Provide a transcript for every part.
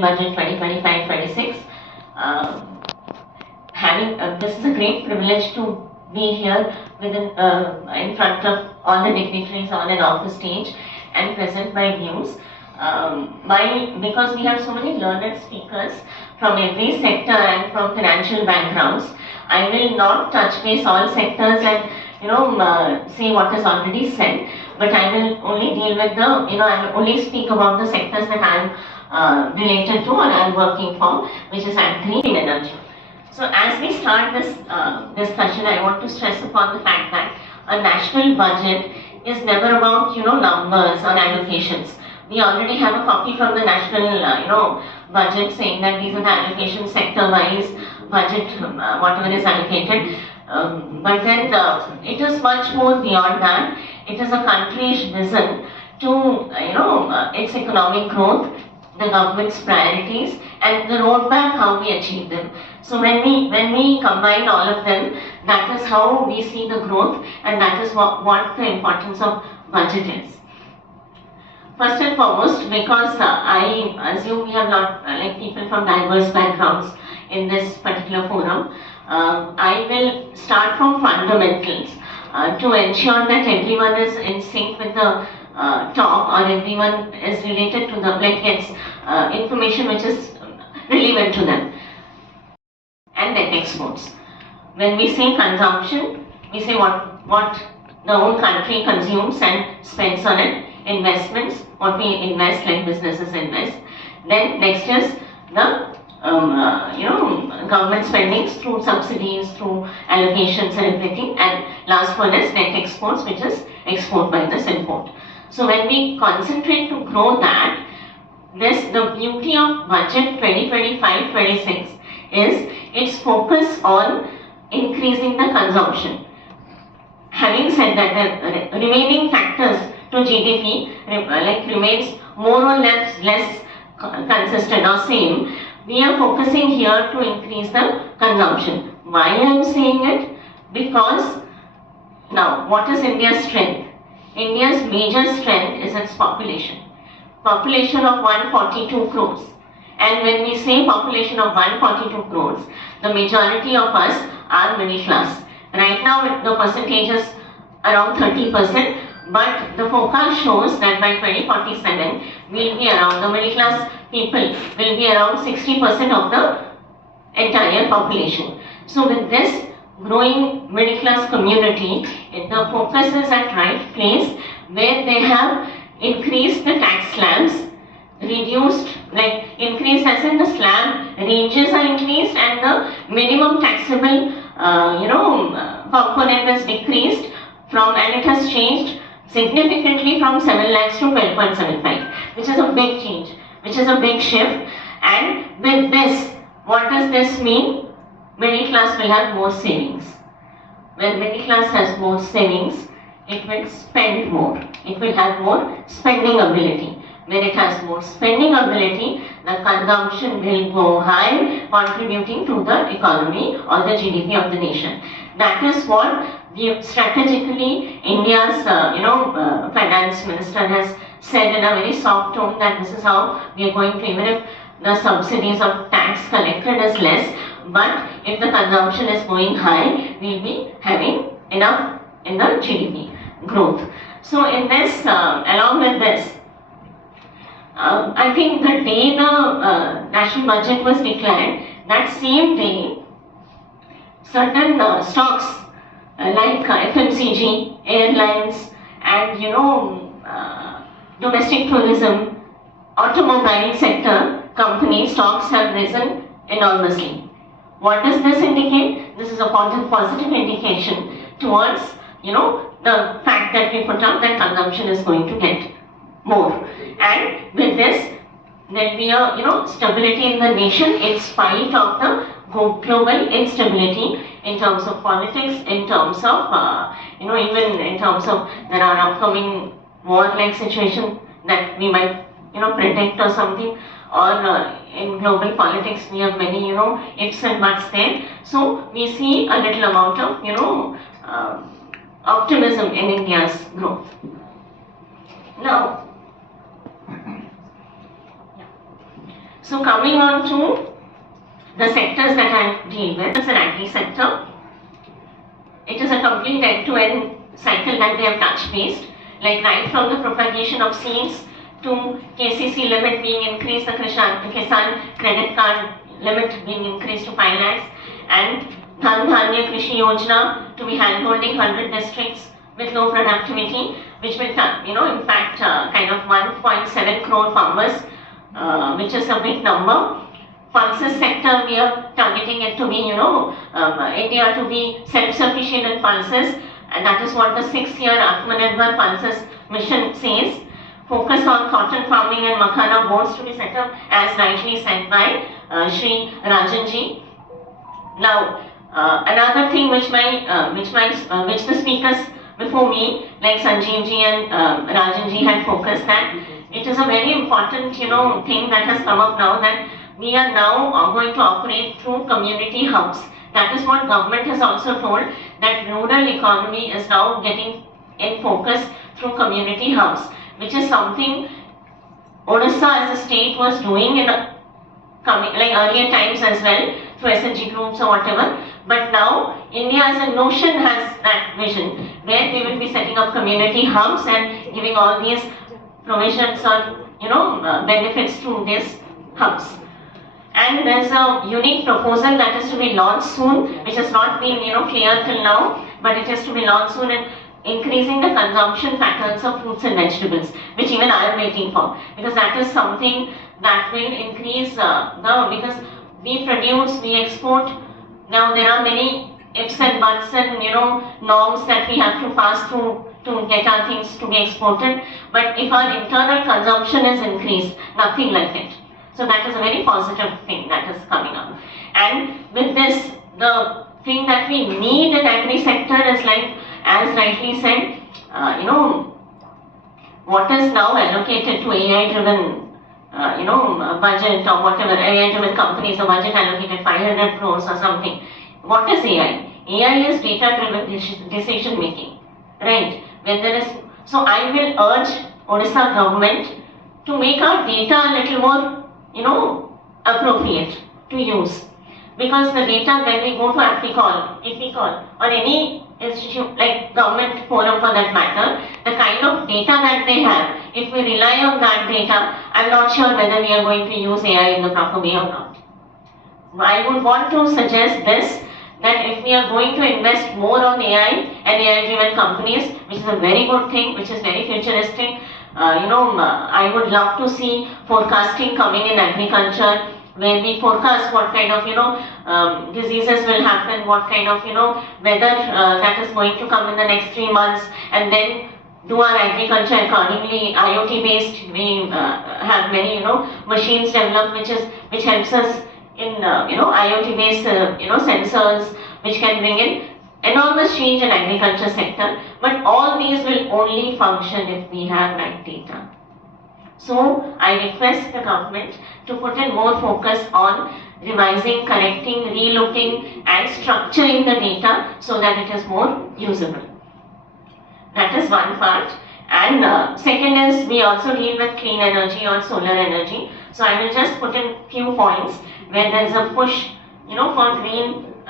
Union Budget 2025-26. This is a great privilege to be here in front of all the dignitaries on and off the stage and present my views. Because we have so many learned speakers from every sector and from financial backgrounds, I will not touch base all sectors and say what is already said, but I will only deal with I will only speak about the sectors that I am related to or I am working for, which is agri and energy. So as we start this discussion, I want to stress upon the fact that a national budget is never about numbers or allocations. We already have a copy from the national budget saying that these are the allocations sector-wise budget, whatever is allocated. But then it is much more beyond that. It is a country's vision to its economic growth, the government's priorities, and the roadmap how we achieve them. So when we combine all of them, that is how we see the growth, and that is what the importance of budget is. First and foremost, because I assume we have not people from diverse backgrounds in this particular forum, I will start from fundamentals to ensure that everyone is in sync with the talk, or everyone is related to the gets information which is relevant to them. And net exports. When we say consumption, we say what the whole country consumes and spends on it. Investments, what we invest, like businesses invest. Then next is the government spendings through subsidies, through allocations and everything. And last one is net exports, which is export minus import. So when we concentrate to grow that, the beauty of budget 2025-26 is its focus on increasing the consumption. Having said that, the remaining factors to GDP remains more or less consistent or same. We are focusing here to increase the consumption. Why I am saying it? Because now, what is India's strength? India's major strength is its population. Population of 142 crores. And when we say population of 142 crores, the majority of us are middle class. Right now, the percentage is around 30%. But the forecast shows that by 2047, we'll be around, the middle class people will be around 60% of the entire population. So with this growing middle class community, the focus is at right place, where they have increased the tax slabs, reduced, increased as in the slab ranges are increased and the minimum taxable component is decreased and it has changed significantly from 7 lakhs to 12.75, which is a big change, which is a big shift. And with this, what does this mean? Middle class will have more savings. When middle class has more savings, it will spend more. It will have more spending ability. When it has more spending ability, the consumption will go high, contributing to the economy or the GDP of the nation. That is what strategically India's finance minister has said in a very soft tone, that this is how we are going to, even if the subsidies of tax collected is less, but if the consumption is going high, we will be having enough in the GDP growth. So in this, along with this, I think the day the national budget was declared, that same day, certain stocks like FMCG, airlines, and domestic tourism, automobile sector company stocks have risen enormously. What does this indicate? This is a positive indication towards the fact that we put up that consumption is going to get more. And with this, there will be a stability in the nation in spite of the global instability in terms of politics, in terms of even in terms of there are upcoming war-like situation that we might predict or something, or in global politics we have many ifs and buts there. So we see a little amount of optimism in India's growth. Now, So coming on to the sectors that I deal with, it's an agri sector. It is a complete end-to-end cycle that they have touch based, like right from the propagation of seeds to KCC limit being increased, the Kisan credit card limit being increased to 5 lakhs, and Dhan Dhanya Krishi Yojana to be handholding 100 districts with low productivity, which will, impact kind of 1.7 crore farmers, which is a big number. Pulses sector, we are targeting it to be, India to be self-sufficient in pulses, and that is what the 6-year Atmanirbhar Pulses mission says. Focus on cotton farming and makhana boards to be set up, as rightly said by Shri Rajanji. Now, another thing which the speakers before me, like Sanjeevji and Rajanji, had focused that it is a very important, thing that has come up now, that we are now going to operate through community hubs. That is what government has also told, that rural economy is now getting in focus through community hubs, which is something Odisha as a state was doing in earlier times as well, through SNG groups or whatever. But now India as a notion has that vision, where they will be setting up community hubs and giving all these provisions or benefits to these hubs. And there's a unique proposal that is to be launched soon, which has not been clear till now, but it is to be launched soon, in increasing the consumption patterns of fruits and vegetables, which even I am waiting for, because that is something that will increase because we produce, we export. Now there are many ifs and buts and norms that we have to pass through to get our things to be exported. But if our internal consumption is increased, nothing like it. So that is a very positive thing that is coming up. And with this, the thing that we need in agri sector is, like, as rightly said, what is now allocated to AI-driven, budget or whatever, AI-driven companies, the budget allocated 500 crores or something. What is AI? AI is data-driven decision making, right? When there is, so I will urge Odisha government to make our data a little more appropriate to use, because the data, when we go to FICCI or any institute, like government forum for that matter, the kind of data that they have, if we rely on that data, I'm not sure whether we are going to use AI in the proper way or not. I would want to suggest this, that if we are going to invest more on AI and AI-driven companies, which is a very good thing, which is very futuristic, I would love to see forecasting coming in agriculture, where we forecast what kind of diseases will happen, what kind of weather that is going to come in the next 3 months, and then do our agriculture accordingly. IoT based, we have many machines developed which helps us in IoT based sensors, which can bring in enormous change in agriculture sector. But all these will only function if we have right data. So I request the government to put in more focus on revising, correcting, relooking and structuring the data so that it is more usable. That is one part. And second is, we also deal with clean energy or solar energy. So I will just put in few points where there is a push for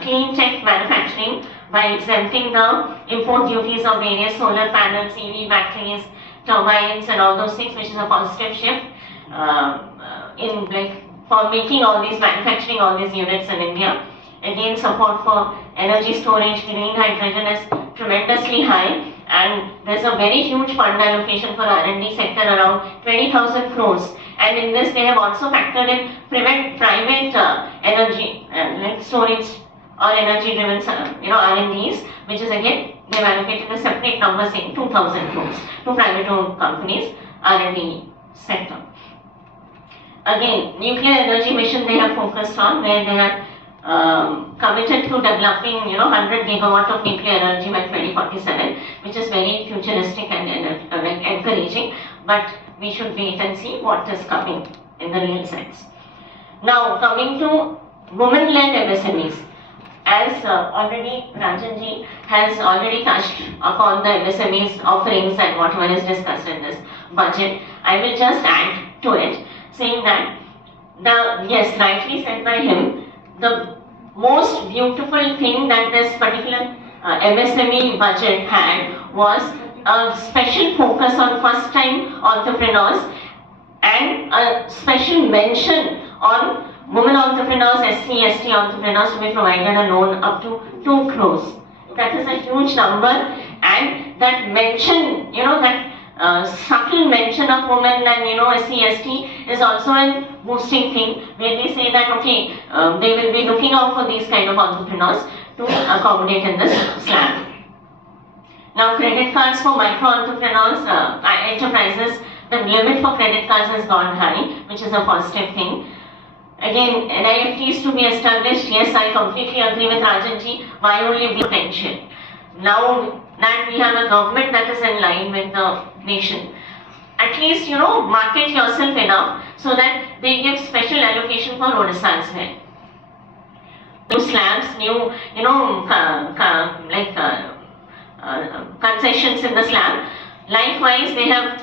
clean tech manufacturing by exempting the import duties of various solar panels, EV batteries, turbines and all those things, which is a positive shift for making all these, manufacturing all these units in India. Again, support for energy storage, green hydrogen is tremendously high, and there's a very huge fund allocation for R&D sector, around 20,000 crores. And in this, they have also factored in private energy like storage or energy-driven R&Ds, which is again, they have allocated a separate number saying 2,000 crores to private-owned companies, R&D sector. Again, nuclear energy mission they have focused on, where they have committed to developing 100 gigawatt of nuclear energy by 2047, which is very futuristic and encouraging. But we should wait and see what is coming in the real sense. Now, coming to women-led MSMEs. As already Rajanji has already touched upon the MSMEs offerings and whatever is discussed in this budget, I will just add to it, saying that Yes, rightly said by him, the most beautiful thing that this particular MSME budget had was a special focus on first time entrepreneurs and a special mention on women entrepreneurs, SC, ST entrepreneurs to be provided a loan up to 2 crores. That is a huge number, and that mention, that subtle mention of women and SC, ST is also a boosting thing where we say that okay, they will be looking out for these kind of entrepreneurs to accommodate in this slab. Now, credit cards for micro entrepreneurs, enterprises, the limit for credit cards has gone high, which is a positive thing. Again, NIFTs to be established, yes, I completely agree with Rajanji, why only potential? Now that we have a government that is in line with the nation, at least, market yourself enough so that they give special allocation for Odisha as well. New slabs, new, concessions in the slab. Likewise, they have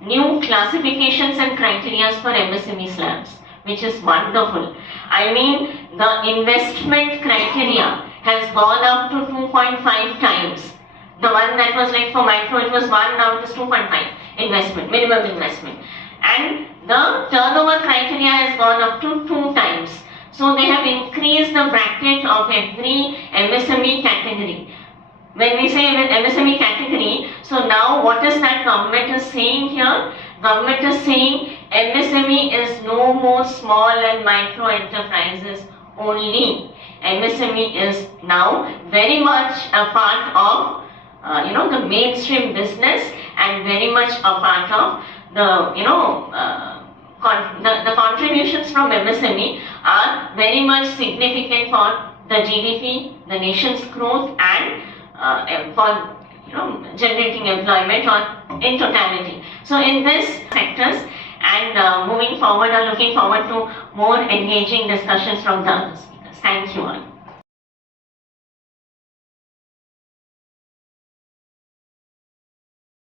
new classifications and criteria for MSME slabs, which is wonderful. I mean, the investment criteria has gone up to 2.5 times. The one that was like for micro, it was 1, now it is 2.5 investment, minimum investment. And the turnover criteria has gone up to 2 times. So they have increased the bracket of every MSME category. When we say MSME category, so now what is that government is saying here? Government is saying MSME is no more small and micro enterprises only. MSME is now very much a part of the mainstream business and very much a part of the the contributions from MSME are very much significant for the GDP, the nation's growth, and for generating employment in totality. So in these sectors, and moving forward or looking forward to more engaging discussions from the other speakers. Thank you all.